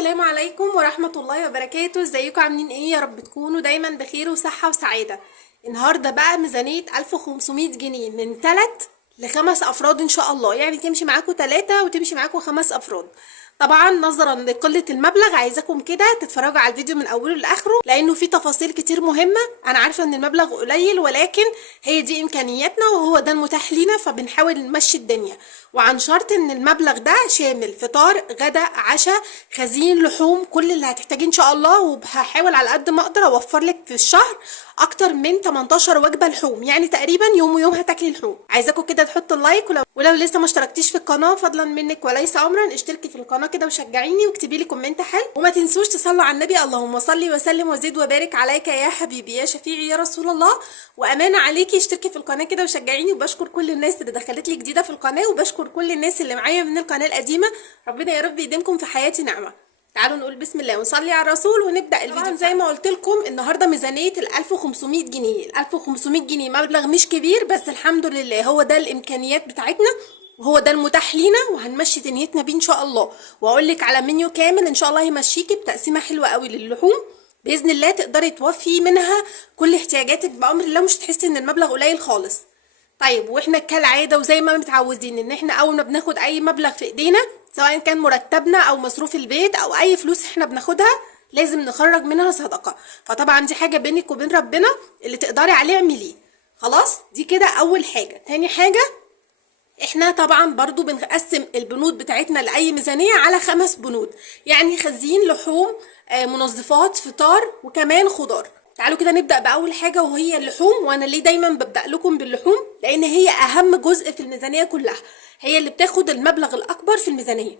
السلام عليكم ورحمة الله وبركاته. ازيكم عاملين ايه؟ يا رب تكونوا دايما بخير وصحة وسعادة. النهاردة بقى ميزانية 1500 جنيه من 3 ل5 افراد ان شاء الله، يعني تمشي معاكم 3 وتمشي معاكم 5 افراد. طبعا نظرا لقلة المبلغ عايزاكم كده تتفرجوا على الفيديو من اوله لاخره، لانه في تفاصيل كتير مهمة. انا عارفة ان المبلغ قليل، ولكن هي دي امكانياتنا وهو ده المتاح لينا، فبنحاول نمشي الدنيا. وعن شرط ان المبلغ ده شامل فطار غدا عشاء خزين لحوم، كل اللي هتحتاجيه ان شاء الله. وهحاول على قد ما اقدر اوفر لك في الشهر اكتر من 18 وجبه لحوم، يعني تقريبا يوم ويوم هتاكلي لحوم. عايزاكم كده تحطوا اللايك، ولو لسه ما اشتركتيش في القناه فضلا منك وليس امرا اشتركي في القناه كده وشجعيني واكتبي لي كومنت حلو. وما تنسوش تصلوا على النبي، اللهم صل وسلم وزد وبارك عليك يا حبيبي يا شفيعي يا رسول الله. وامانه عليكي اشتركي في القناه كده وشجعيني. وبشكر كل الناس اللي دخلت لي جديده في القناه، وبشكر كل الناس اللي معايا من القناه القديمه. ربنا يا رب يديمكم في حياتي نعمه. تعالوا نقول بسم الله ونصلي على الرسول ونبدا الفيديو. زي ما قلت لكم النهارده ميزانيه ال 1500 جنيه. ال 1500 جنيه مبلغ مش كبير، بس الحمد لله هو ده الامكانيات بتاعتنا وهو ده المتاح لينا، وهنمشي دنيتنا بيه ان شاء الله. واقول لك على منيو كامل ان شاء الله يمشيكي بتقسيمه حلوه قوي للحوم باذن الله، تقدري توفي منها كل احتياجاتك بامر الله، مش تحسي ان المبلغ قليل خالص. طيب، واحنا كالعاده وزي ما متعودين ان احنا اول ما بناخد اي مبلغ في ايدينا، سواء كان مرتبنا او مصروف البيت او اي فلوس احنا بناخدها، لازم نخرج منها صدقه. فطبعا دي حاجه بينك وبين ربنا، اللي تقدري عليه اعمليه. خلاص، دي كده اول حاجه. تاني حاجه، احنا طبعا برضو بنقسم البنود بتاعتنا لاي ميزانيه على 5 بنود، يعني خزين لحوم، منظفات، فطار، وكمان خضار. تعالوا كده نبدا باول حاجه وهي اللحوم. وانا ليه دايما ببدا لكم باللحوم؟ لان هي اهم جزء في الميزانيه كلها، هي اللي بتاخد المبلغ الاكبر في الميزانيه.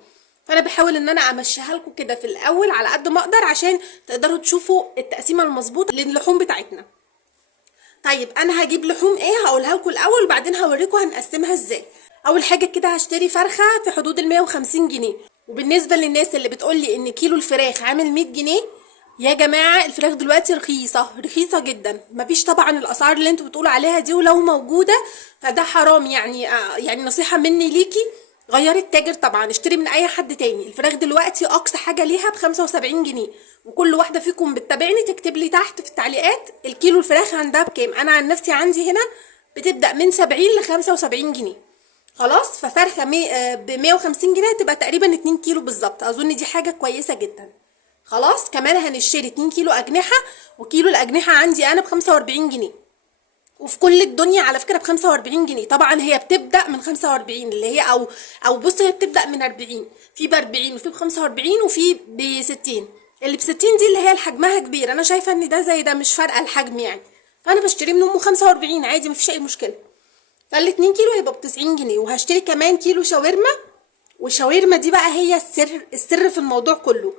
فانا بحاول ان انا امشيها لكم كده في الاول على قد ما اقدر، عشان تقدروا تشوفوا التقسيمه المظبوطه للحوم بتاعتنا. طيب، انا هجيب لحوم ايه هقولها لكم الاول، وبعدين هوريكم هنقسمها ازاي. اول حاجه كده هشتري فرخه في حدود ال 150 جنيه. وبالنسبه للناس اللي بتقولي ان كيلو الفراخ عامل 100 جنيه، يا جماعه الفراخ دلوقتي رخيصه رخيصه جدا. مفيش طبعا الاسعار اللي انتوا بتقولوا عليها دي، ولو موجوده فده حرام. يعني نصيحه مني ليكي، غيري التاجر طبعا، اشتري من اي حد تاني. الفراخ دلوقتي اقصى حاجه ليها ب75 جنيه. وكل واحده فيكم بتتابعني تكتب لي تحت في التعليقات الكيلو الفراخ عندها بكام. انا عن نفسي عندي هنا بتبدا من 70 ل 75 جنيه. خلاص، ففرخه ب 150 جنيه تبقى تقريبا 2 كيلو بالظبط. اظن دي حاجه كويسه جدا. خلاص، كمان هنشتري 2 كيلو اجنحه، وكيلو الاجنحه عندي انا ب 45 جنيه. وفي كل الدنيا على فكره ب 45 جنيه. طبعا هي بتبدا من 45 اللي هي او بص، هي بتبدا من 40، في ب 40 وفي ب 45 وفي ب 60. اللي ب 60 دي اللي هي حجمها كبير، انا شايفه ان ده زي ده مش فارقه الحجم يعني، فانا بشتري منهم 45 عادي، مفيش اي مشكله. فال2 كيلو هيبقى ب90 جنيه. وهشتري كمان كيلو شاورما، والشاورما دي بقى هي السر في الموضوع كله.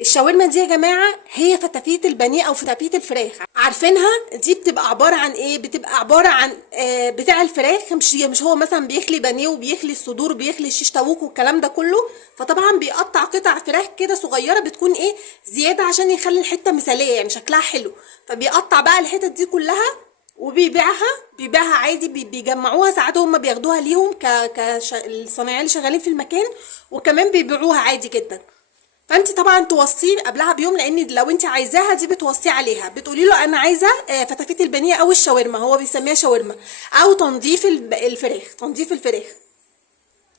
الشاورما دي يا جماعه هي فتافيت البانيه او فتافيت الفراخ، عارفينها؟ دي بتبقى عباره عن ايه؟ بتبقى عباره عن بتاع الفراخ، مش هو مثلا بيخلي بانيه وبيخلي الصدور وبيخلي الشيش طاووق والكلام ده كله. فطبعا بيقطع قطع فراخ كده صغيره، بتكون ايه زياده عشان يخلي الحته مثاليه، يعني شكلها حلو. فبيقطع بقى الحتت دي كلها وبيبيعها عادي. بيجمعوها ساعات، هم بياخدوها ليهم الصنايعيه اللي شغالين في المكان، وكمان بيبيعوها عادي جدا. فانت طبعا توصيه قبلها بيوم، لان لو انت عايزاها دي بتوصيه عليها، بتقولي له انا عايزه فتافيت البانيه او الشاورما، هو بيسميها شاورما، او تنظيف الفراخ.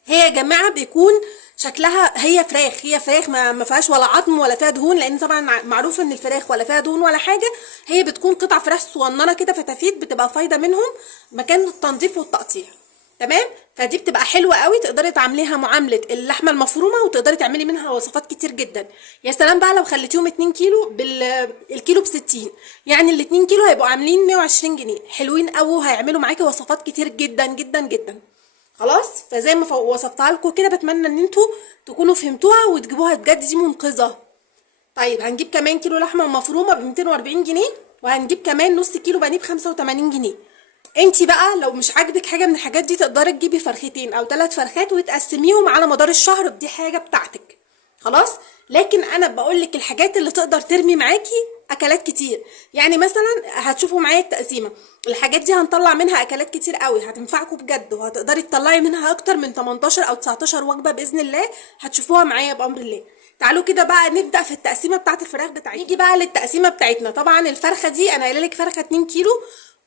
هي يا جماعه بيكون شكلها هي فراخ ما فيهاش ولا عظم ولا فيها دهون، لان طبعا معروف ان الفراخ ولا فيها دهون ولا حاجه. هي بتكون قطع فراخ صغننه كده، فتافيت، بتبقى فايده منهم مكان التنظيف والتقطيع. تمام، فدي بتبقى حلوه قوي، تقدري تعمليها معامله اللحمه المفرومه، وتقدري تعملي منها وصفات كتير جدا. يا سلام بقى لو خليتيهم 2 كيلو الكيلو ب60، يعني ال2 كيلو هيبقوا عاملين 120 جنيه، حلوين قوي، وهيعملوا معاكي وصفات كتير جدا جدا جدا. خلاص، فزي ما وصفتها لكم كده، بتمنى ان انتوا تكونوا فهمتوها وتجيبوها، بجد دي منقذه. طيب، هنجيب كمان كيلو لحمه مفرومه ب 240 جنيه، وهنجيب كمان نص كيلو بانيه ب 85 جنيه. انتي بقى لو مش عاجبك حاجه من الحاجات دي، تقدري تجيبي فرختين او 3 فرخات وتقسميهم على مدار الشهر، دي حاجه بتاعتك. خلاص، لكن انا بقول لك الحاجات اللي تقدر ترمي معاكي اكلات كتير. يعني مثلا هتشوفوا معايا التقسيمه، الحاجات دي هنطلع منها اكلات كتير قوي، هتنفعكم بجد، وهتقدري تطلعي منها اكتر من 18 او 19 وجبه باذن الله، هتشوفوها معايا بامر الله. تعالوا كده بقى نبدا في التقسيمه بتاعه الفراخ بتاعتنا. نيجي بقى للتقسيمه بتاعتنا. طبعا الفرخه دي انا قايله لك فرخه 2 كيلو،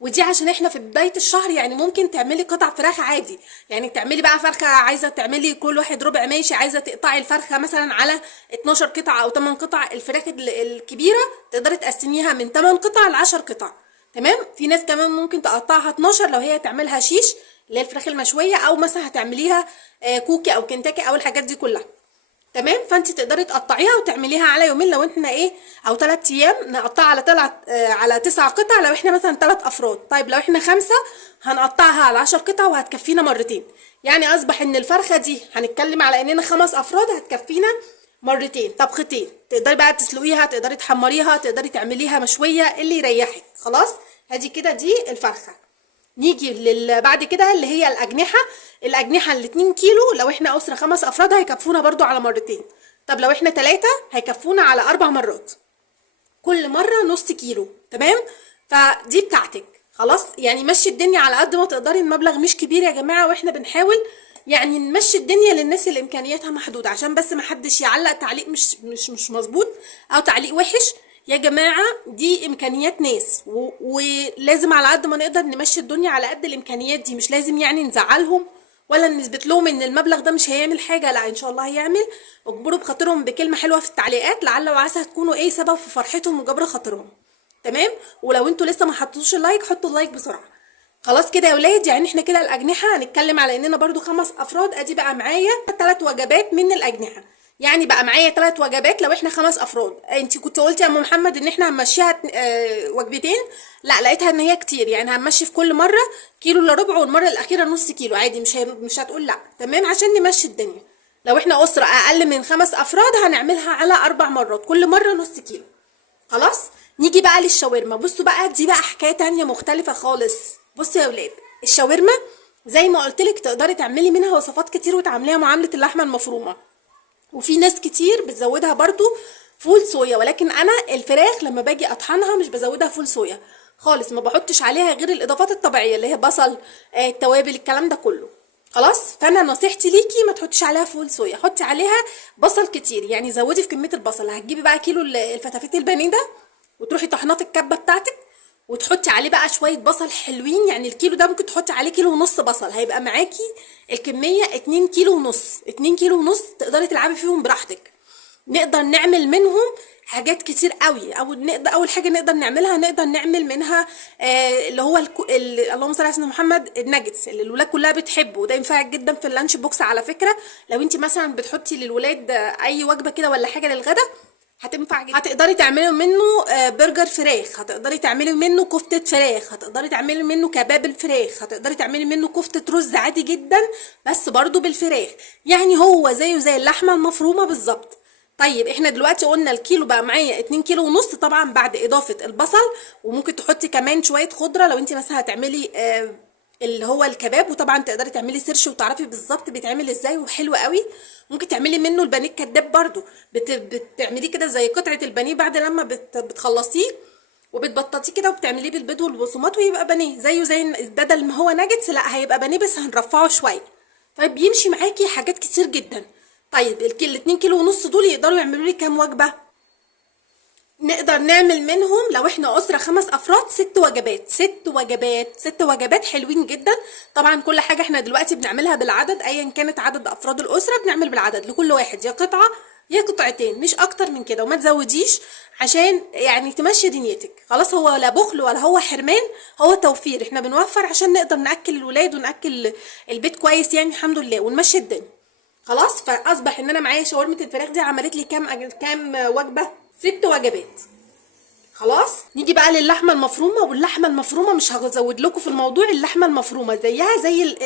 ودي عشان احنا في بدايه الشهر، يعني ممكن تعملي قطع فراخ عادي، يعني تعملي بقى فرخه عايزه تعملي كل واحد ربع ماشي، عايزه تقطعي الفرخه مثلا على 12 قطعه او 8 قطع. الفراخ الكبيره تقدري تقسميها من 8 قطع ل 10 قطع، تمام. في ناس كمان ممكن تقطعها 12 لو هي تعملها شيش اللي هي الفراخ المشويه، او مثلا هتعمليها كوكي او كنتاكي او الحاجات دي كلها، تمام. فانت تقدري تقطعيها وتعمليها على يومين لو احنا ايه، او 3 ايام نقطعها على 9 قطع لو احنا مثلا 3 افراد. طيب لو احنا 5 هنقطعها على 10 قطع وهتكفينا مرتين. يعني اصبح ان الفرخه دي هنتكلم على اننا 5 افراد هتكفينا مرتين طبختين. تقدري بقى تسلقيها، تقدري تحمريها، تقدري تعمليها مشويه، اللي يريحك. خلاص، ادي كده دي الفرخه. نيجي بعد كده اللي هي الاجنحه ال 2 كيلو لو احنا اسره 5 افراد هيكفونا برضو على مرتين. طب لو احنا 3 هيكفونا على 4 مرات، كل مره نص كيلو، تمام. فدي بتاعتك. خلاص، يعني مشي الدنيا على قد ما تقدري. المبلغ مش كبير يا جماعه، واحنا بنحاول يعني نمشي الدنيا للناس اللي امكانياتها محدوده، عشان بس محدش يعلق تعليق مش مظبوط او تعليق وحش. يا جماعه دي امكانيات ناس، ولازم على قد ما نقدر نمشي الدنيا على قد الامكانيات دي. مش لازم يعني نزعلهم ولا نثبت لهم ان المبلغ ده مش هيعمل حاجه، لا ان شاء الله هيعمل. اجبروا بخاطرهم بكلمه حلوه في التعليقات، لعل وعسى تكونوا ايه سبب في فرحتهم وجبر خاطرهم، تمام. ولو انتوا لسه ما حطوش اللايك حطوا اللايك بسرعه. خلاص كده يا ولاد، يعني احنا كده الاجنحه هنتكلم على اننا برضو 5 افراد. ادي بقى معايا 3 وجبات من الاجنحه، يعني بقى معايا 3 وجبات لو احنا 5 افراد. انت كنت قلتي يا ام محمد ان احنا هنمشيها وجبتين، لا لقيتها ان هي كتير، يعني هنمشي في كل مره كيلو الا ربع، والمره الاخيره نص كيلو عادي، مش هتقول لا، تمام، عشان نمشي الدنيا. لو احنا اسره اقل من 5 افراد هنعملها على 4 مرات، كل مره نص كيلو. خلاص، نيجي بقى للشاورما. بصوا بقى، دي بقى حكايه تانية مختلفه خالص. بصوا يا ولاد، الشاورما زي ما قلت لك تقدري تعملي منها وصفات كتير وتعمليها معامله اللحمه المفرومه، وفي ناس كتير بتزودها برضو فول صويا. ولكن انا الفراخ لما باجي اطحنها مش بزودها فول صويا خالص، ما بحطش عليها غير الاضافات الطبيعيه اللي هي بصل، التوابل، الكلام ده كله. خلاص، فانا نصيحتي ليكي ما تحطيش عليها فول صويا، حطي عليها بصل كتير، يعني زودي في كميه البصل. هتجيبي بقى كيلو الفتافيت البانيه ده، وتروحي طحنات الكبه بتاعتك، وتحطي عليه بقى شويه بصل حلوين. يعني الكيلو ده ممكن تحطي عليه كيلو ونص بصل، هيبقى معاكي الكميه 2 كيلو ونص. 2 كيلو ونص تقدري تلعبي فيهم براحتك. نقدر نعمل منهم حاجات كتير قوي. اول حاجه نقدر نعملها، نقدر نعمل منها اللي هو اللهم صل على سيدنا محمد، الناجتس اللي الولاد كلها بتحبه، وده ينفع جدا في اللانش بوكس على فكره. لو انت مثلا بتحطي للولاد اي وجبه كده ولا حاجه للغدا هتنفع جدا. هتقدري تعملي منه برجر فراخ، هتقدري تعملي منه كفتة فراخ، هتقدري تعملي منه كباب الفراخ، هتقدري تعملي منه كفتة رز عادي جدا بس برضو بالفراخ. يعني هو زيه زي اللحمة المفرومة بالظبط. طيب احنا دلوقتي قلنا الكيلو بقى معايا 2 كيلو ونص، طبعا بعد اضافة البصل، وممكن تحطي كمان شوية خضرة لو انت مثلا هتعملي اللي هو الكباب. وطبعا تقدري تعملي سيرش وتعرفي بالظبط بيتعمل ازاي، وحلو قوي. ممكن تعملي منه البانيه الكداب برضو، بتعمليه كده زي قطعه البانيه بعد لما بتخلصيه، وبتبططيه كده وبتعمليه بالبيض والبقسماط ويبقى بانيه زيه زي بدل ما هو ناجتس لا هيبقى بانيه بس هنرفعه شويه. طيب بيمشي معاكي حاجات كتير جدا. طيب ال 2 كيلو ونص دول يقدروا يعملوا لي كام وجبه؟ نقدر نعمل منهم لو احنا اسره 5 افراد 6 وجبات. 6 وجبات حلوين جدا. طبعا كل حاجه احنا دلوقتي بنعملها بالعدد، ايا كانت عدد افراد الاسره بنعمل بالعدد، لكل واحد يا قطعه يا قطعتين، مش اكتر من كده. وما تزوديش عشان يعني تمشي دنيتك. خلاص، هو لا بخل ولا هو حرمان، هو توفير. احنا بنوفر عشان نقدر ناكل الولاد وناكل البيت كويس، يعني الحمد لله، ونمشي الدنيا. خلاص، فاصبح ان انا معايا شاورمه الفراخ دي عملت لي كام وجبه؟ 6 وجبات. خلاص، نيجي بقى للحمه المفرومه. واللحمه المفرومه مش هزود لكم في الموضوع، اللحمه المفرومه زيها زي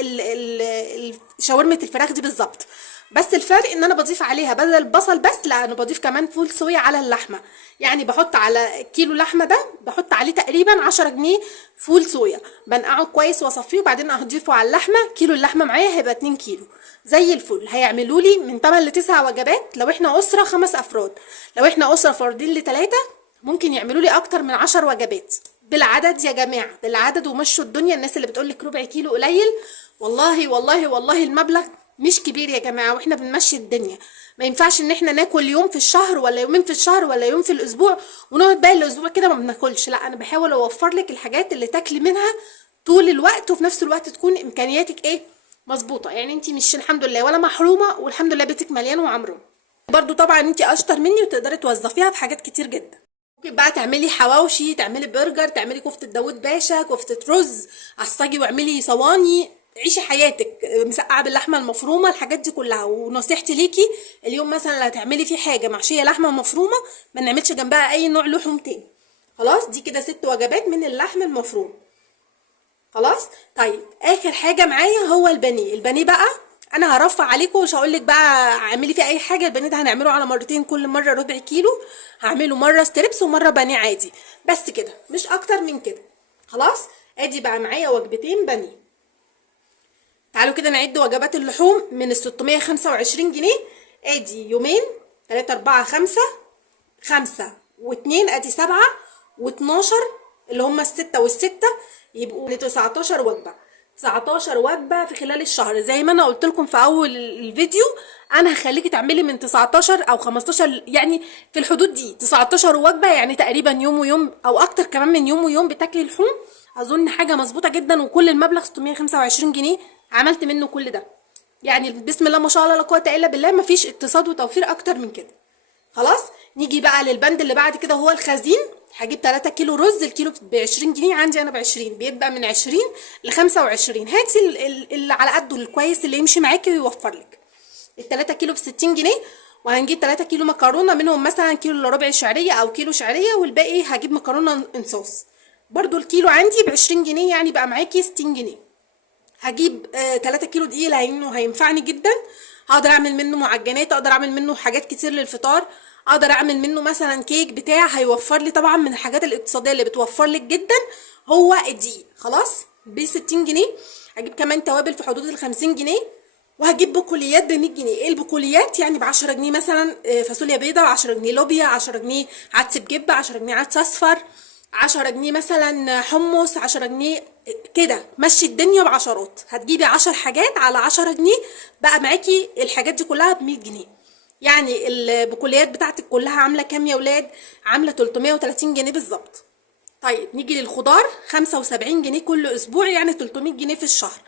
شاورمه الفراخ دي بالظبط، بس الفرق ان انا بضيف عليها بدل البصل بس، لا انا بضيف كمان فول صويا على اللحمه. يعني بحط على كيلو لحمه ده بحط عليه تقريبا 10 جنيه فول صويا، بنقعه كويس واصفيه وبعدين اضيفه على اللحمه. كيلو اللحمه معايا هيبقى 2 كيلو زي الفل. هيعملوا لي من 8 ل 9 وجبات لو احنا اسره 5 افراد. لو احنا اسره فردين ل3 ممكن يعملوا لي اكتر من 10 وجبات بالعدد يا جماعه، بالعدد. ومشوا الدنيا. الناس اللي بتقول لك ربع كيلو قليل، والله والله والله المبلغ مش كبير يا جماعه، واحنا بنمشي الدنيا. ما ينفعش ان احنا ناكل يوم في الشهر ولا يومين في الشهر ولا يوم في الاسبوع ونقعد باقي الاسبوع كده ما بناكلش. لا، انا بحاول اوفر لك الحاجات اللي تاكلي منها طول الوقت، وفي نفس الوقت تكون امكانياتك ايه مظبوطه. يعني انت مش الحمد لله ولا محرومه، والحمد لله بيتك مليان وعمران. برضو طبعا انت اشطر مني وتقدري توظفيها في حاجات كتير جدا. ممكن بقى تعملي حواوشي، تعملي برجر، تعملي كفته داوود باشا، كفته رز، عصاجي، واعملي صواني، عيشي حياتك، مسقعه باللحمه المفرومه، الحاجات دي كلها. ونصيحتي ليكي اليوم مثلا اللي هتعملي فيه حاجه محشيه لحمه مفرومه ما نعملش جنبها اي نوع لحوم تاني. خلاص، دي كده 6 وجبات من اللحم المفروم. خلاص. طيب اخر حاجه معايا هو البانيه. البانيه بقى انا هرفع عليكم، مش هقول لك بقى اعملي فيه اي حاجه. البانيه ده هنعمله على مرتين، كل مره ربع كيلو. هعمله مره ستريبس ومره بانيه عادي، بس كده مش اكتر من كده. خلاص. ادي بقى معايا وجبتين بانيه. تعالوا كده نعد وجبات اللحوم من ال 625 جنيه. ادي يومين 3 4 5 5 و2 ادي 7 و12 اللي هم الستة والستة يبقوا 19 وجبة. 19 وجبة في خلال الشهر. زي ما انا قلت لكم في اول الفيديو، انا هخليكي تعملي من 19 او 15، يعني في الحدود دي 19 وجبة، يعني تقريبا يوم ويوم او اكتر كمان من يوم ويوم بتاكلي لحوم. اظن حاجة مظبوطة جدا، وكل المبلغ 625 جنيه عملت منه كل ده. يعني بسم الله ما شاء الله لا قوة الا بالله، مفيش اقتصاد وتوفير اكتر من كده. خلاص. نيجي بقى للبند اللي بعد كده، هو الخزين. هجيب 3 كيلو رز، الكيلو ب 20 جنيه، عندي انا ب 20، بيبقى من 20 ل 25. هاتي اللي على قده الكويس اللي يمشي معاكي ويوفر لك. ال 3 كيلو ب 60 جنيه. وهنجيب 3 كيلو مكرونه، منهم مثلا كيلو الا ربع شعريه او كيلو شعريه، والباقي هجيب مكرونه انصاص. برضو الكيلو عندي ب 20 جنيه، يعني بقى معاكي 60 جنيه. هجيب 3 كيلو دقيق لانه هينفعني جدا. هقدر اعمل منه معجنات، اقدر اعمل منه حاجات كتير للفطار، اقدر اعمل منه مثلا كيك بتاع. هيوفر لي طبعا من الحاجات الاقتصاديه اللي بتوفر لك جدا هو الدقيق. خلاص، ب 60 جنيه. هجيب كمان توابل في حدود ال 50 جنيه. وهجيب بقوليات ب 100 جنيه. ايه البقوليات؟ يعني ب 10 جنيه مثلا فاصوليا بيضه، 10 جنيه لوبيا، 10 جنيه عدس بجبه، 10 جنيه عدس اصفر، 10 جنيه مثلا حمص، 10 جنيه كده. مشي الدنيا بعشرات. هتجيبي 10 حاجات على 10 جنيه، بقى معاكي الحاجات دي كلها ب 100 جنيه. يعني البقوليات بتاعتك كلها عامله كام يا ولاد؟ عامله 330 جنيه بالظبط. طيب نيجي للخضار. 75 جنيه كل اسبوع، يعني 300 جنيه في الشهر.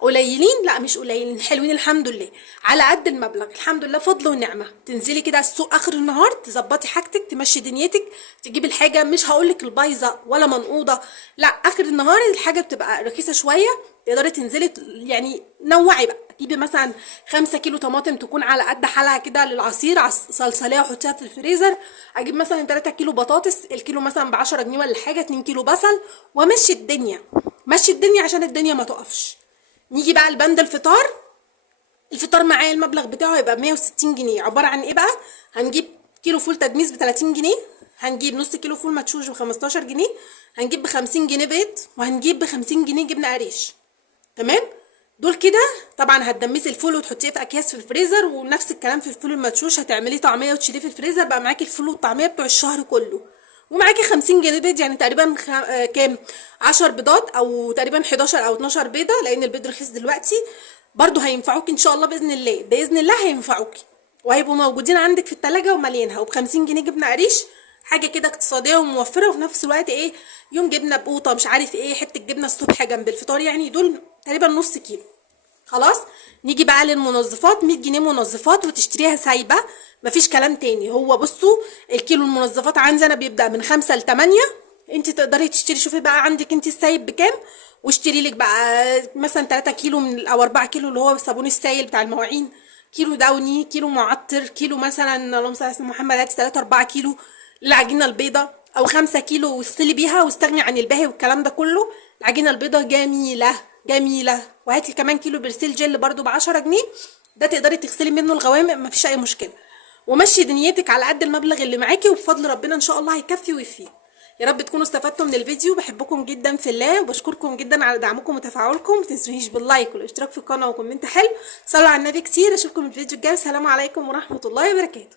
قليلين؟ لا مش قليلين، حلوين الحمد لله، على قد المبلغ الحمد لله، فضل ونعمه. تنزلي كده السوق اخر النهار، تظبطي حاجتك، تمشي دنيتك، تجيبي الحاجه. مش هقولك البايظه ولا منقوضه، لا، اخر النهار الحاجه بتبقى رخيصه شويه، تقدري تنزلي يعني نوعي بقى. جيبي مثلا 5 كيلو طماطم تكون على قد حالها كده للعصير، صلصاليه وحطيها في الفريزر. اجيب مثلا 3 كيلو بطاطس، الكيلو مثلا ب 10 جنيه ولا حاجه، 2 كيلو بصل، وامشي الدنيا. مشي الدنيا عشان الدنيا ما تقفش. نيجي بقى لبند الفطار. الفطار معايا المبلغ بتاعه هيبقى 160 جنيه. عباره عن ايه بقى؟ هنجيب كيلو فول تدميس ب 30 جنيه، هنجيب نص كيلو فول مدشوش ب 15 جنيه، هنجيب ب 50 جنيه بيض، وهنجيب ب 50 جنيه جبنه قريش. تمام. دول كده طبعا هتدمسي الفول وتحطيه في اكياس في الفريزر، ونفس الكلام في الفول المدشوش، هتعملي طعميه وتشيليه في الفريزر، بقى معاكي الفول والطعميه بتوع الشهر كله. ومعاكي 50 جنيه بيض، يعني تقريبا كام 10 بيضات، او تقريبا 11 او 12 بيضه، لان البيض رخيص دلوقتي. برضو هينفعوكي ان شاء الله باذن الله، باذن الله هينفعوكي، وهيبقوا موجودين عندك في التلاجة ومليانها. وب 50 جنيه جبنه قريش، حاجه كده اقتصاديه وموفره، وفي نفس الوقت ايه، يوم جبنه بقوطه مش عارف ايه، حته جبنه الصبح جنب الفطار، يعني دول تقريبا نص كيلو. خلاص. نيجي بقى للمنظفات. 100 جنيه منظفات، وتشتريها سايبه، مفيش كلام تاني. هو بصوا، الكيلو المنظفات عندي انا بيبدا من 5 ل 8. انت تقدري تشتري، شوفي بقى عندك انت السايب بكام، واشتري لك بقى مثلا 3 كيلو من او 4 كيلو اللي هو الصابون السائل بتاع المواعين، كيلو داوني، كيلو معطر، كيلو مثلا اللهم صل على سيدنا محمد، هاتي 3 4 كيلو للعجينه البيضاء، او 5 كيلو واغسلي بيها واستغني عن الباقي والكلام ده كله. العجينه البيضاء جميله جميله. وهاتي كمان كيلو برسيل جل برضو ب 10 جنيه، ده تقدري تغسلي منه الغوامق، مفيش اي مشكله. ومشي دنيتك على قد المبلغ اللي معاكي، وبفضل ربنا ان شاء الله هيكفي ويفيه. يا رب تكونوا استفدتوا من الفيديو. بحبكم جدا في الله، وبشكركم جدا على دعمكم وتفاعلكم. متنسونيش باللايك والاشتراك في القناه وكومنت حلو. صلوا على النبي كتير. اشوفكم في الفيديو الجاي. السلام عليكم ورحمه الله وبركاته.